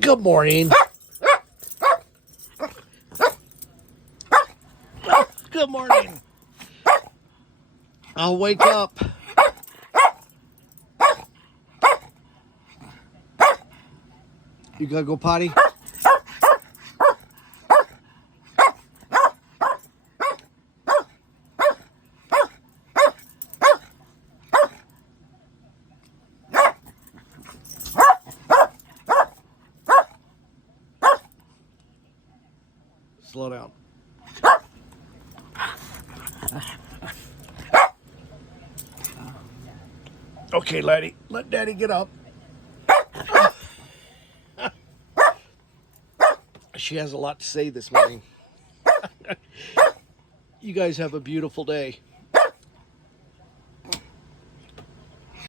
Good morning. Good morning. I'll wake up. You gotta go potty? Slow down. Okay, laddie, let daddy get up. She has a lot to say this morning. You guys have a beautiful day.